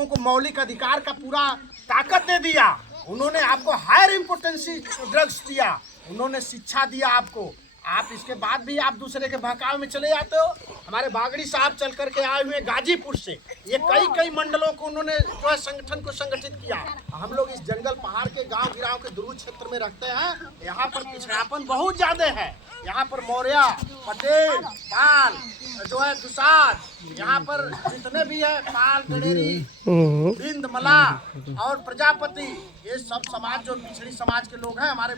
लोगों को मौलिक अधिकार का पूरा ताकत दे दिया। उन्होंने आपको हायर इम्पोर्टेंसी ड्रग्स दिया, उन्होंने शिक्षा दिया आपको। आप इसके बाद भी आप दूसरे के बहकाव में चले जाते हो। हमारे बागड़ी साहब चल करके आए हुए गाजीपुर से, ये कई मंडलों को उन्होंने जो है संगठन को संगठित किया। हम लोग इस जंगल पहाड़ के गांव गिराव के दुर्गम क्षेत्र में रहते हैं। यहाँ पर पिछड़ापन बहुत ज्यादा है। यहाँ पर मौर्य, पटेल, पाल, जो है दुसाद, यहाँ पर जितने भी है पाल, गणेरी, बिंद, मला और प्रजापति, ये सब समाज जो पिछड़ी समाज के लोग हैं हमारे।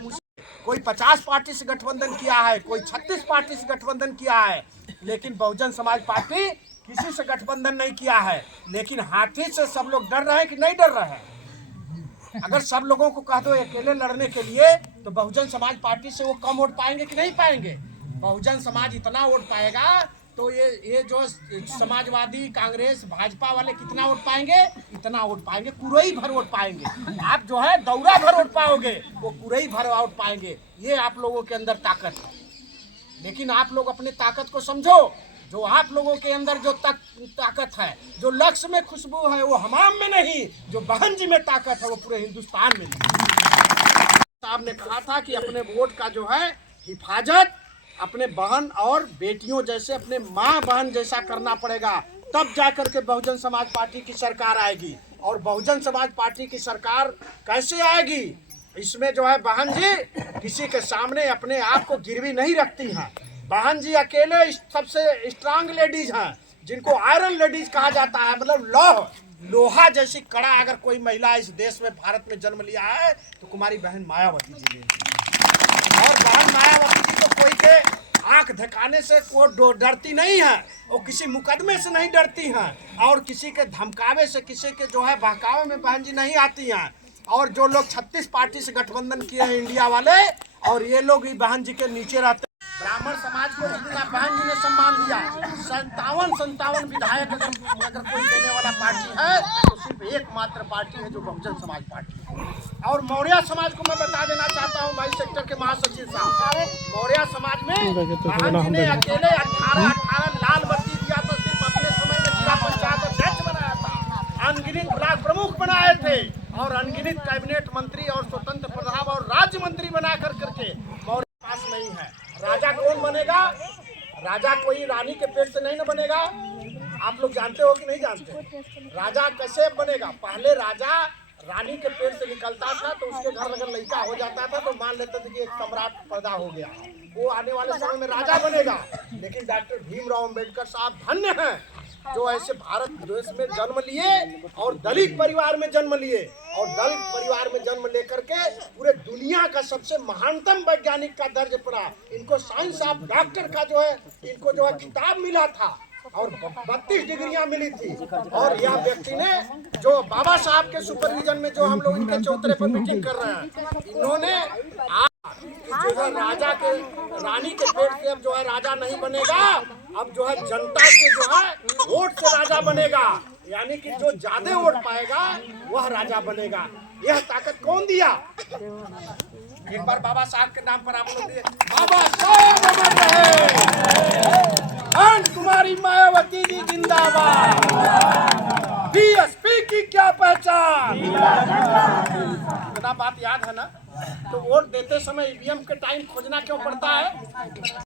कोई 50 पार्टी से गठबंधन किया है, कोई 36 पार्टी से गठबंधन किया है, लेकिन बहुजन समाज पार्टी किसी से गठबंधन नहीं किया है। लेकिन हाथी से सब लोग डर रहे हैं कि नहीं डर रहे हैं? अगर सब लोगों को कह दो अकेले लड़ने के लिए, तो बहुजन समाज पार्टी से वो कम वोट पाएंगे कि नहीं पाएंगे? बहुजन समाज इतना वोट पाएगा तो ये जो समाजवादी, कांग्रेस, भाजपा वाले कितना वोट पाएंगे? इतना वोट पाएंगे, कुरई भर वोट पाएंगे। आप जो है दौरा भर वोट पाओगे, वो कुरई भर वोट पाएंगे। ये आप लोगों के अंदर ताकत है। लेकिन आप लोग अपने ताकत को समझो। जो आप लोगों के अंदर जो ताकत है, जो लक्ष्य में खुशबू है, वो हमाम में नहीं, जो बहन जी में ताकत है वो पूरे हिंदुस्तान में नहीं। साहब ने कहा था कि अपने वोट का जो है हिफाजत अपने बहन और बेटियों जैसे, अपने माँ बहन जैसा करना पड़ेगा, तब जाकर के बहुजन समाज पार्टी की सरकार आएगी। और बहुजन समाज पार्टी की सरकार कैसे आएगी? इसमें जो है बहन जी किसी के सामने अपने आप को गिरवी नहीं रखती हैं। बहन जी अकेले सबसे स्ट्रांग लेडीज हैं, जिनको आयरन लेडीज कहा जाता है। मतलब लोहा जैसी कड़ा अगर कोई महिला इस देश में, भारत में जन्म लिया है तो कुमारी बहन मायावती जी ने। और बहन मायावती जी तो कोई के आंख धकाने से वो डरती नहीं है, वो किसी मुकदमे से नहीं डरती हैं, और किसी के धमकावे से, किसी के जो है बहकावे में बहन जी नहीं आती हैं। और जो लोग 36 पार्टी से गठबंधन किए हैं इंडिया वाले, और ये लोग भी बहन जी के नीचे रहते हैं। ब्राह्मण समाज को बहन जी ने सम्मान दिया। 57 विधायक अगर कोई देने वाला पार्टी है तो सिर्फ एकमात्र पार्टी है जो बहुजन समाज पार्टी है। और मौर्य समाज को मैं बता देना चाहता हूँ, भाई सेक्टर के महासचिव साहब, मौर्य समाज में बहन जी ने अकेले 18 लाल बत्ती दिया था। सिर्फ अपने समय में जिला पंचायत अध्यक्ष बनाया था, अनगिनत ब्लॉक प्रमुख बनाए थे, और अनगिनत कैबिनेट मंत्री और स्वतंत्र प्रभार और राज्य मंत्री बना करके मौर्य पास नहीं है। राजा कौन बनेगा? राजा कोई रानी के पेट से नहीं ना बनेगा। आप लोग जानते हो कि नहीं जानते? राजा कैसे बनेगा? पहले राजा रानी के पेट से निकलता था तो उसके घर अगर लड़का हो जाता था तो मान लेते थे कि एक सम्राट पैदा हो गया, वो आने वाले समय में राजा बनेगा। लेकिन डॉक्टर भीमराव अंबेडकर साहब धन्य हैं जो ऐसे भारत देश में जन्म लिए और दलित परिवार में जन्म लिए, और दलित परिवार में जन्म लेकर के पूरे दुनिया का सबसे महानतम वैज्ञानिक का दर्ज पड़ा। इनको साइंस ऑफ डॉक्टर का जो है, इनको जो है खिताब मिला था और 32 डिग्रियां मिली थी। और यह व्यक्ति ने जो बाबा साहब के सुपरविजन में जो हम लोग इनके चौतरे पर मीटिंग कर रहे हैं, इन्होंने जो है राजा के, रानी के पेट से अब जो है राजा नहीं बनेगा, अब जो है जनता के जो है वोट से राजा बनेगा। यानी कि जो ज्यादा वोट पाएगा वह राजा बनेगा। यह ताकत कौन दिया? एक बार बाबा साहब के नाम पर आप लोग दिए, बाबा साहब अमर रहे, कुमारी मायावती जी जिंदाबाद, बीएसपी की क्या पहचान। इतना बात याद है ना? तो वोट देते समय ईवीएम के टाइम खोजना क्यों पड़ता है?